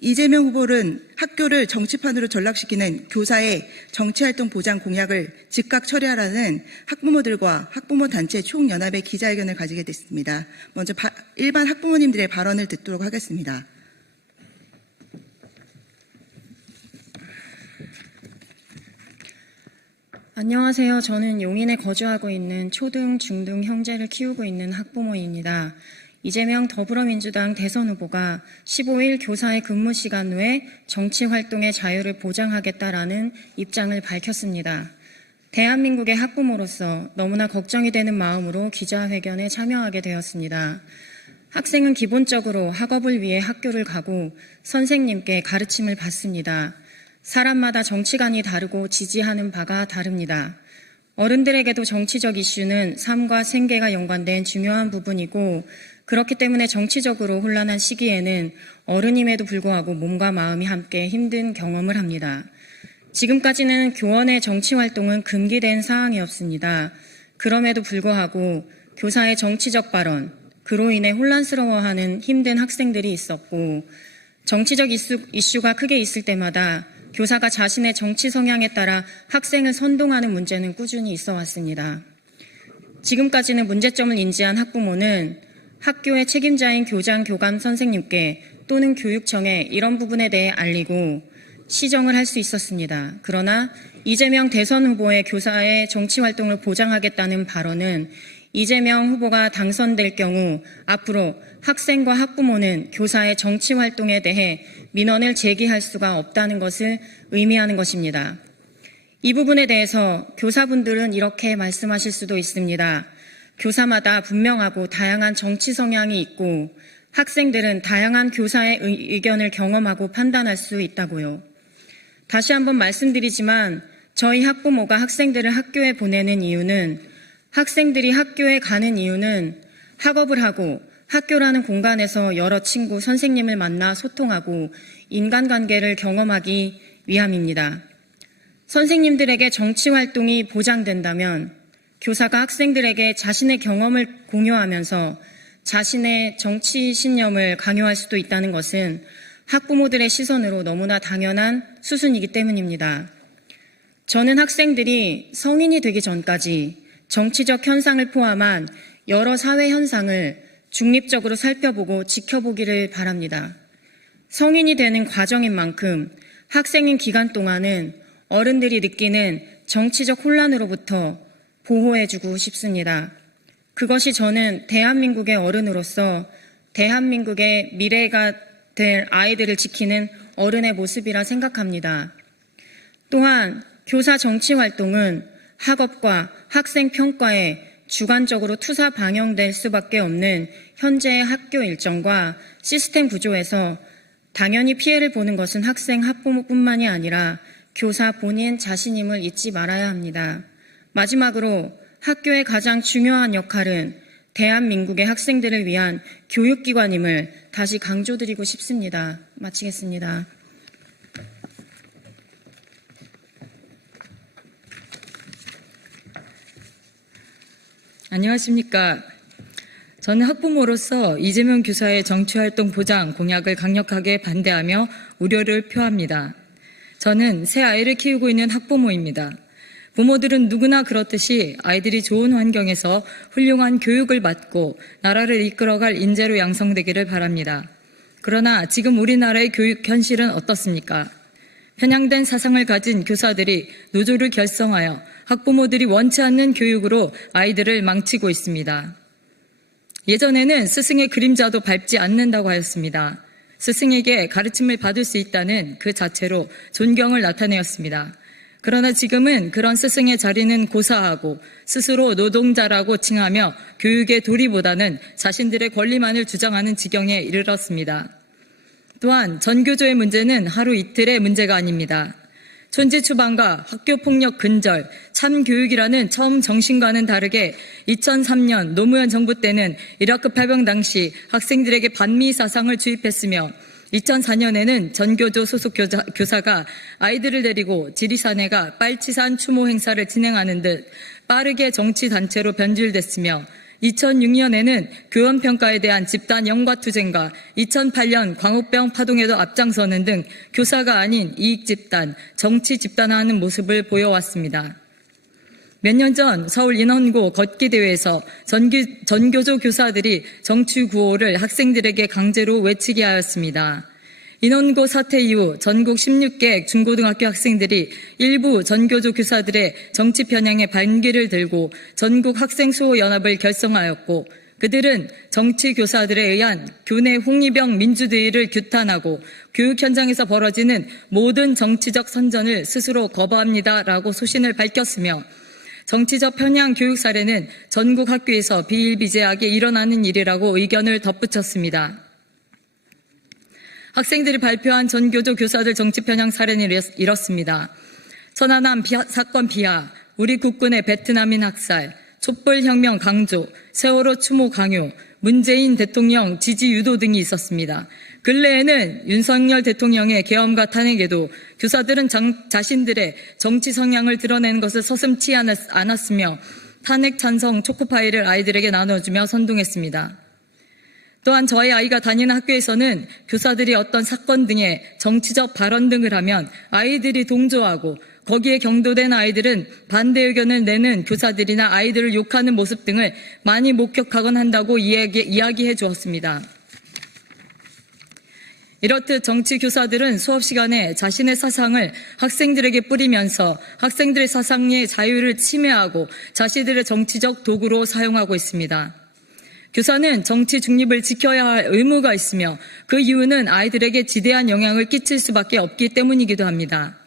이재명 후보는 학교를 정치판으로 전락시키는 교사의 정치활동 보장 공약을 즉각 처리하라는 학부모들과 학부모 단체 총연합의 기자회견을 가지게 됐습니다. 먼저 일반 학부모님들의 발언을 듣도록 하겠습니다. 안녕하세요. 저는 용인에 거주하고 있는 초등, 중등 형제를 키우고 있는 학부모입니다. 이재명 더불어민주당 대선 후보가 15일 교사의 근무 시간 외에 정치 활동의 자유를 보장하겠다라는 입장을 밝혔습니다. 대한민국의 학부모로서 너무나 걱정이 되는 마음으로 기자회견에 참여하게 되었습니다. 학생은 기본적으로 학업을 위해 학교를 가고 선생님께 가르침을 받습니다. 사람마다 정치관이 다르고 지지하는 바가 다릅니다. 어른들에게도 정치적 이슈는 삶과 생계가 연관된 중요한 부분이고 그렇기 때문에 정치적으로 혼란한 시기에는 어른임에도 불구하고 몸과 마음이 함께 힘든 경험을 합니다. 지금까지는 교원의 정치활동은 금기된 사항이었습니다. 그럼에도 불구하고 교사의 정치적 발언, 그로 인해 혼란스러워하는 힘든 학생들이 있었고 정치적 이슈가 크게 있을 때마다 교사가 자신의 정치 성향에 따라 학생을 선동하는 문제는 꾸준히 있어 왔습니다. 지금까지는 문제점을 인지한 학부모는 학교의 책임자인 교장, 교감 선생님께 또는 교육청에 이런 부분에 대해 알리고 시정을 할 수 있었습니다. 그러나 이재명 대선 후보의 교사의 정치활동을 보장하겠다는 발언은 이재명 후보가 당선될 경우 앞으로 학생과 학부모는 교사의 정치활동에 대해 민원을 제기할 수가 없다는 것을 의미하는 것입니다. 이 부분에 대해서 교사분들은 이렇게 말씀하실 수도 있습니다. 교사마다 분명하고 다양한 정치 성향이 있고 학생들은 다양한 교사의 의견을 경험하고 판단할 수 있다고요. 다시 한번 말씀드리지만 저희 학부모가 학생들을 학교에 보내는 이유는 학생들이 학교에 가는 이유는 학업을 하고 학교라는 공간에서 여러 친구, 선생님을 만나 소통하고 인간관계를 경험하기 위함입니다. 선생님들에게 정치활동이 보장된다면 교사가 학생들에게 자신의 경험을 공유하면서 자신의 정치 신념을 강요할 수도 있다는 것은 학부모들의 시선으로 너무나 당연한 수순이기 때문입니다. 저는 학생들이 성인이 되기 전까지 정치적 현상을 포함한 여러 사회 현상을 중립적으로 살펴보고 지켜보기를 바랍니다. 성인이 되는 과정인 만큼 학생인 기간 동안은 어른들이 느끼는 정치적 혼란으로부터 보호해주고 싶습니다. 그것이 저는 대한민국의 어른으로서 대한민국의 미래가 될 아이들을 지키는 어른의 모습이라 생각합니다. 또한 교사 정치활동은 학업과 학생 평가에 주관적으로 투사 방영될 수밖에 없는 현재의 학교 일정과 시스템 구조에서 당연히 피해를 보는 것은 학생, 학부모뿐만이 아니라 교사 본인 자신임을 잊지 말아야 합니다. 마지막으로 학교의 가장 중요한 역할은 대한민국의 학생들을 위한 교육기관임을 다시 강조드리고 싶습니다. 마치겠습니다. 안녕하십니까. 저는 학부모로서 이재명 교사의 정치활동 보장 공약을 강력하게 반대하며 우려를 표합니다. 저는 새 아이를 키우고 있는 학부모입니다. 부모들은 누구나 그렇듯이 아이들이 좋은 환경에서 훌륭한 교육을 받고 나라를 이끌어갈 인재로 양성되기를 바랍니다. 그러나 지금 우리나라의 교육 현실은 어떻습니까? 편향된 사상을 가진 교사들이 노조를 결성하여 학부모들이 원치 않는 교육으로 아이들을 망치고 있습니다. 예전에는 스승의 그림자도 밟지 않는다고 하였습니다. 스승에게 가르침을 받을 수 있다는 그 자체로 존경을 나타내었습니다. 그러나 지금은 그런 스승의 자리는 고사하고 스스로 노동자라고 칭하며 교육의 도리보다는 자신들의 권리만을 주장하는 지경에 이르렀습니다. 또한 전교조의 문제는 하루 이틀의 문제가 아닙니다. 촌지추방과 학교폭력 근절, 참교육이라는 처음 정신과는 다르게 2003년 노무현 정부 때는 이라크 패병 당시 학생들에게 반미 사상을 주입했으며 2004년에는 전교조 소속 교사가 아이들을 데리고 지리산해가 빨치산 추모 행사를 진행하는 듯 빠르게 정치단체로 변질됐으며 2006년에는 교원평가에 대한 집단 영과투쟁과 2008년 광우병 파동에도 앞장서는 등 교사가 아닌 이익집단, 정치집단화하는 모습을 보여왔습니다. 몇 년 전 서울 인원고 걷기대회에서 전교조 교사들이 정치구호를 학생들에게 강제로 외치게 하였습니다. 인원고 사태 이후 전국 16개 중고등학교 학생들이 일부 전교조 교사들의 정치 편향에 반기를 들고 전국 학생수호연합을 결성하였고, 그들은 정치 교사들에 의한 교내 홍위병 민주주의를 규탄하고 교육 현장에서 벌어지는 모든 정치적 선전을 스스로 거부합니다라고 소신을 밝혔으며, 정치적 편향 교육 사례는 전국 학교에서 비일비재하게 일어나는 일이라고 의견을 덧붙였습니다. 학생들이 발표한 전교조 교사들 정치 편향 사례는 이렇습니다. 천안함 사건 비하, 우리 국군의 베트남인 학살, 촛불혁명 강조, 세월호 추모 강요, 문재인 대통령 지지 유도 등이 있었습니다. 근래에는 윤석열 대통령의 계엄과 탄핵에도 교사들은 자신들의 정치 성향을 드러내는 것을 서슴지 않았으며 탄핵 찬성 초코파이를 아이들에게 나눠주며 선동했습니다. 또한 저희 아이가 다니는 학교에서는 교사들이 어떤 사건 등의 정치적 발언 등을 하면 아이들이 동조하고, 거기에 경도된 아이들은 반대 의견을 내는 교사들이나 아이들을 욕하는 모습 등을 많이 목격하곤 한다고 이야기해 주었습니다. 이렇듯 정치 교사들은 수업 시간에 자신의 사상을 학생들에게 뿌리면서 학생들의 사상의 자유를 침해하고 자신들의 정치적 도구로 사용하고 있습니다. 교사는 정치 중립을 지켜야 할 의무가 있으며 그 이유는 아이들에게 지대한 영향을 끼칠 수밖에 없기 때문이기도 합니다.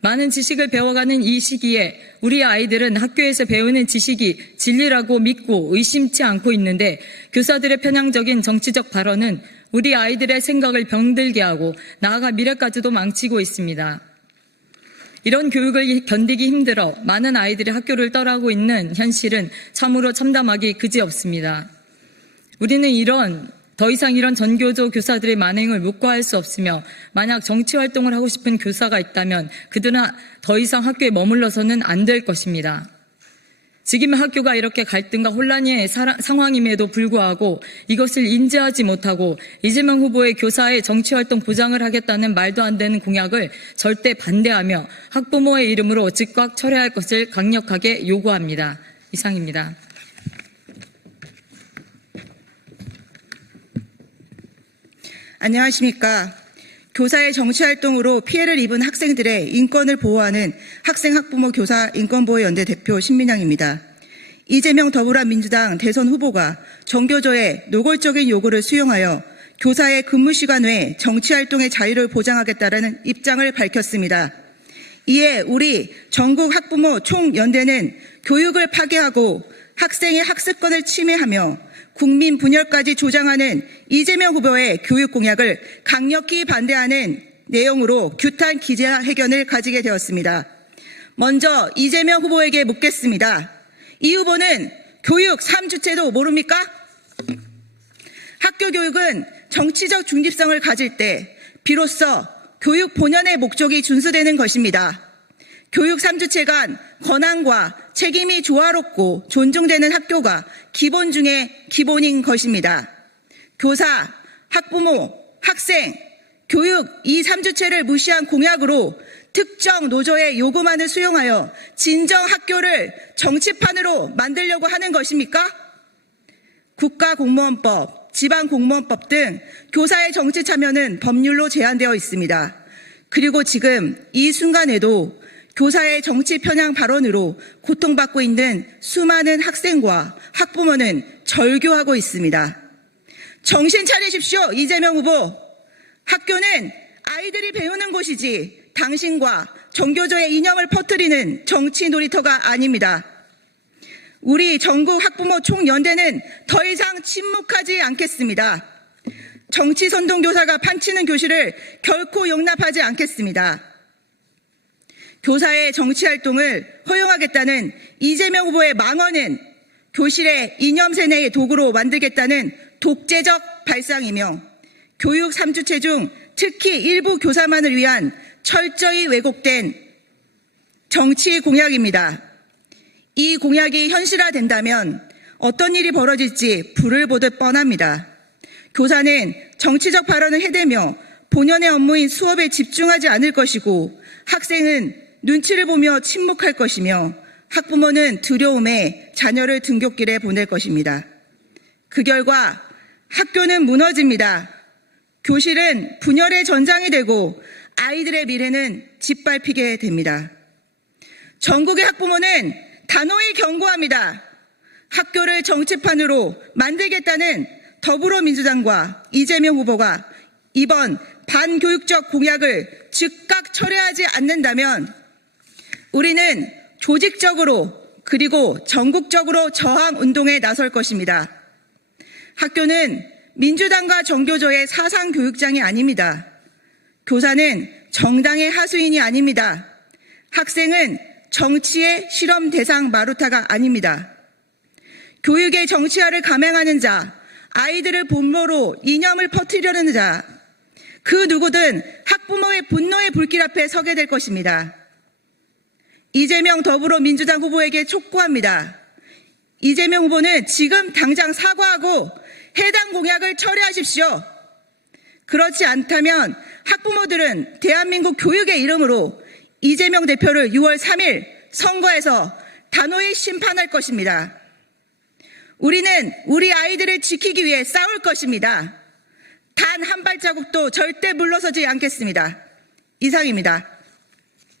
많은 지식을 배워가는 이 시기에 우리 아이들은 학교에서 배우는 지식이 진리라고 믿고 의심치 않고 있는데, 교사들의 편향적인 정치적 발언은 우리 아이들의 생각을 병들게 하고 나아가 미래까지도 망치고 있습니다. 이런 교육을 견디기 힘들어 많은 아이들이 학교를 떠나고 있는 현실은 참으로 참담하기 그지없습니다. 우리는 더 이상 이런 전교조 교사들의 만행을 묵과할 수 없으며, 만약 정치 활동을 하고 싶은 교사가 있다면 그들은 더 이상 학교에 머물러서는 안 될 것입니다. 지금의 학교가 이렇게 갈등과 혼란의 상황임에도 불구하고 이것을 인지하지 못하고 이재명 후보의 교사의 정치활동 보장을 하겠다는 말도 안 되는 공약을 절대 반대하며 학부모의 이름으로 즉각 철회할 것을 강력하게 요구합니다. 이상입니다. 안녕하십니까. 교사의 정치활동으로 피해를 입은 학생들의 인권을 보호하는 학생학부모 교사 인권보호연대 대표 신민양입니다. 이재명 더불어민주당 대선 후보가 전교조의 노골적인 요구를 수용하여 교사의 근무시간 외 정치활동의 자유를 보장하겠다라는 입장을 밝혔습니다. 이에 우리 전국 학부모 총연대는 교육을 파괴하고 학생의 학습권을 침해하며 국민 분열까지 조장하는 이재명 후보의 교육 공약을 강력히 반대하는 내용으로 규탄 기자회견을 가지게 되었습니다. 먼저 이재명 후보에게 묻겠습니다. 이 후보는 교육 3주체도 모릅니까? 학교 교육은 정치적 중립성을 가질 때 비로소 교육 본연의 목적이 준수되는 것입니다. 교육 3주체간 권한과 책임이 조화롭고 존중되는 학교가 기본 중에 기본인 것입니다. 교사, 학부모, 학생, 교육 이 3주체를 무시한 공약으로 특정 노조의 요구만을 수용하여 진정 학교를 정치판으로 만들려고 하는 것입니까? 국가공무원법, 지방공무원법 등 교사의 정치 참여는 법률로 제한되어 있습니다. 그리고 지금 이 순간에도 교사의 정치 편향 발언으로 고통받고 있는 수많은 학생과 학부모는 절교하고 있습니다. 정신 차리십시오, 이재명 후보. 학교는 아이들이 배우는 곳이지 당신과 전교조의 이념을 퍼뜨리는 정치 놀이터가 아닙니다. 우리 전국 학부모 총연대는 더 이상 침묵하지 않겠습니다. 정치 선동 교사가 판치는 교실을 결코 용납하지 않겠습니다. 교사의 정치활동을 허용하겠다는 이재명 후보의 망언은 교실의 이념세뇌의 도구로 만들겠다는 독재적 발상이며 교육 3주체 중 특히 일부 교사만을 위한 철저히 왜곡된 정치 공약입니다. 이 공약이 현실화된다면 어떤 일이 벌어질지 불을 보듯 뻔합니다. 교사는 정치적 발언을 해대며 본연의 업무인 수업에 집중하지 않을 것이고 학생은 눈치를 보며 침묵할 것이며 학부모는 두려움에 자녀를 등굣길에 보낼 것입니다. 그 결과 학교는 무너집니다. 교실은 분열의 전장이 되고 아이들의 미래는 짓밟히게 됩니다. 전국의 학부모는 단호히 경고합니다. 학교를 정치판으로 만들겠다는 더불어민주당과 이재명 후보가 이번 반교육적 공약을 즉각 철회하지 않는다면 우리는 조직적으로 그리고 전국적으로 저항 운동에 나설 것입니다. 학교는 민주당과 정교조의 사상교육장이 아닙니다. 교사는 정당의 하수인이 아닙니다. 학생은 정치의 실험 대상 마루타가 아닙니다. 교육의 정치화를 감행하는 자, 아이들을 본보로 이념을 퍼뜨리려는 자, 그 누구든 학부모의 분노의 불길 앞에 서게 될 것입니다. 이재명 더불어민주당 후보에게 촉구합니다. 이재명 후보는 지금 당장 사과하고 해당 공약을 철회하십시오. 그렇지 않다면 학부모들은 대한민국 교육의 이름으로 이재명 대표를 6월 3일 선거에서 단호히 심판할 것입니다. 우리는 우리 아이들을 지키기 위해 싸울 것입니다. 단 한 발자국도 절대 물러서지 않겠습니다. 이상입니다.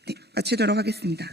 네, 마치도록 하겠습니다.